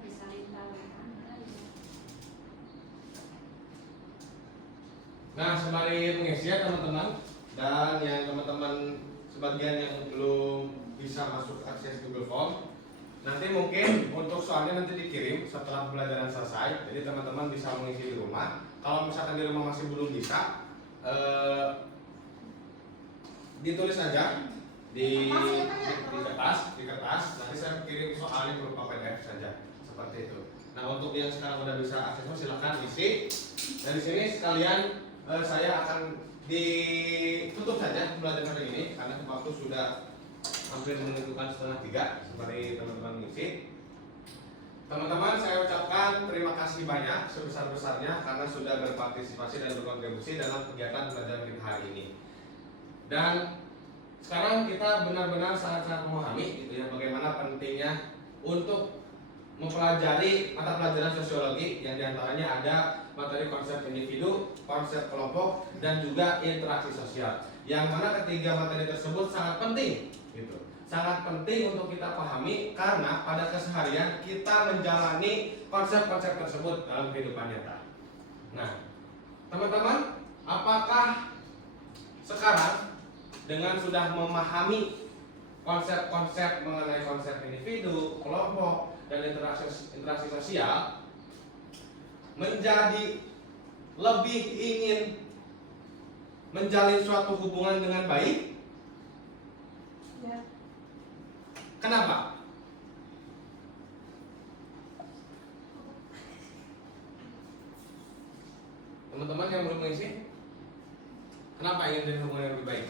Bisa lintang. Nah, sembari pengisian teman-teman dan yang teman-teman sebagian yang belum bisa masuk akses Google Form, nanti mungkin untuk soalnya nanti dikirim setelah pembelajaran selesai. Jadi teman-teman bisa mengisi di rumah. Kalau misalkan di rumah masih belum bisa, ditulis saja di kertas. Nanti saya kirim soalnya berupa PDF saja seperti itu. Nah, untuk yang sekarang udah bisa akses silakan isi. Dan di sini sekalian saya akan ditutup saja pembelajaran hari ini karena waktu sudah hampir menentukan 2:30 sembari teman-teman mengisi. Teman-teman, saya ucapkan terima kasih banyak sebesar-besarnya karena sudah berpartisipasi dan berkontribusi dalam kegiatan pembelajaran kita hari ini. Dan sekarang kita benar-benar sangat-sangat memahami gitu ya bagaimana pentingnya untuk mempelajari mata pelajaran sosiologi yang diantaranya ada materi konsep individu, konsep kelompok, dan juga interaksi sosial. Yang mana ketiga materi tersebut sangat penting, gitu. sangat penting untuk kita pahami karena pada keseharian kita menjalani konsep-konsep tersebut dalam kehidupan nyata. Nah, teman-teman, apakah sekarang dengan sudah memahami konsep-konsep mengenai konsep individu, kelompok, dan interaksi sosial, menjadi lebih ingin menjalin suatu hubungan dengan baik? Ya. Kenapa? Teman-teman yang belum mengisi, kenapa ingin menjalin hubungan yang lebih baik?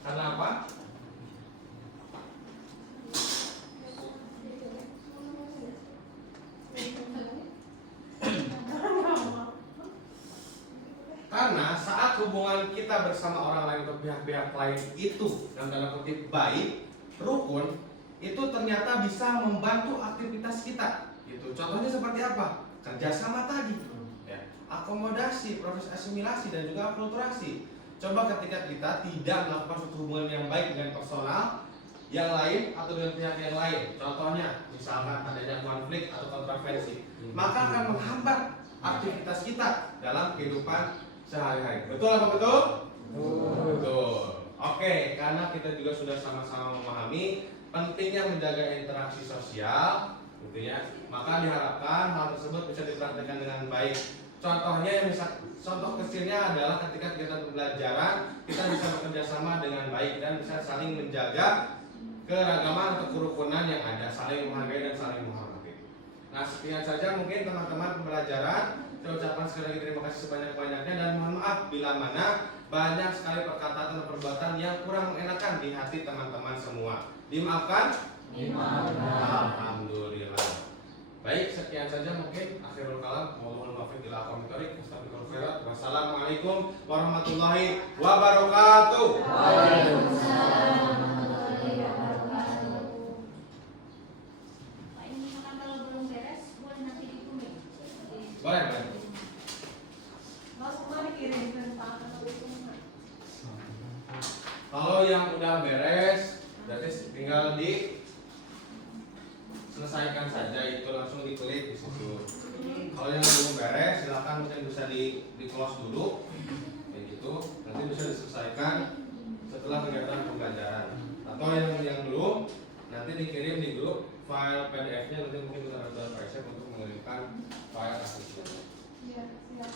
Karena apa? Karena saat hubungan kita bersama orang lain atau pihak-pihak lain itu dalam tanda kutip baik, rukun, itu ternyata bisa membantu aktivitas kita. Gitu. Contohnya seperti apa? Kerjasama tadi, ya. Akomodasi, proses asimilasi dan juga akulturasi. Coba ketika kita tidak melakukan suatu hubungan yang baik dengan personal yang lain atau dengan pihak yang lain, contohnya misalkan adanya konflik atau kontroversi, maka akan menghambat aktivitas kita dalam kehidupan sehari-hari. Betul apa betul? Betul. Oke, karena kita juga sudah sama-sama memahami pentingnya menjaga interaksi sosial, gitu ya. Maka diharapkan hal tersebut bisa dipraktikkan dengan baik. Contohnya yang bisa, contoh kecilnya adalah ketika kita pembelajaran, kita bisa bekerja sama dengan baik dan bisa saling menjaga keragaman atau kerukunan yang ada, saling menghargai dan saling menghormati. Nah, sekian saja mungkin teman-teman pembelajaran. Saya ucapkan sekali lagi terima kasih sebanyak-banyaknya dan mohon maaf bila mana banyak sekali perkataan atau perbuatan yang kurang mengenakan di hati teman-teman semua. Dimaafkan? Dimaafkan. Alhamdulillah. Baik, sekian saja mungkin akhirul kalam. Mohon maaf bila aku mitorik. Wassalamualaikum warahmatullahi wabarakatuh. Waalaikumsalam warahmatullahi wabarakatuh. Pak, ini misalkan kalau belum beres, boleh nanti ditunggu. Boleh, boleh. Langsung mari kirim ke Pak. Kalau yang udah beres, berarti tinggal di selesaikan saja, itu langsung diklik di situ. Kalau yang belum beres, silakan mungkin bisa di close dulu, kayak gitu. Nanti bisa diselesaikan setelah kegiatan pembelajaran. Atau yang belum, nanti dikirim di grup file PDF-nya. Nanti mungkin kita ada Pak untuk mengirimkan file aslinya. Iya, siap.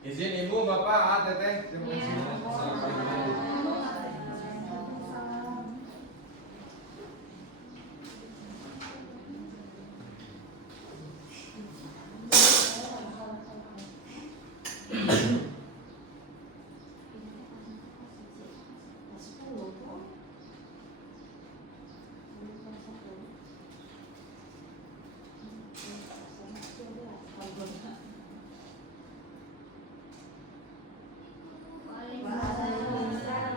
Izin Ibu, Bapak, Teteh, terima kasih. Assalamualaikum. Waalaikumsalam.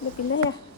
Udah pindah ya?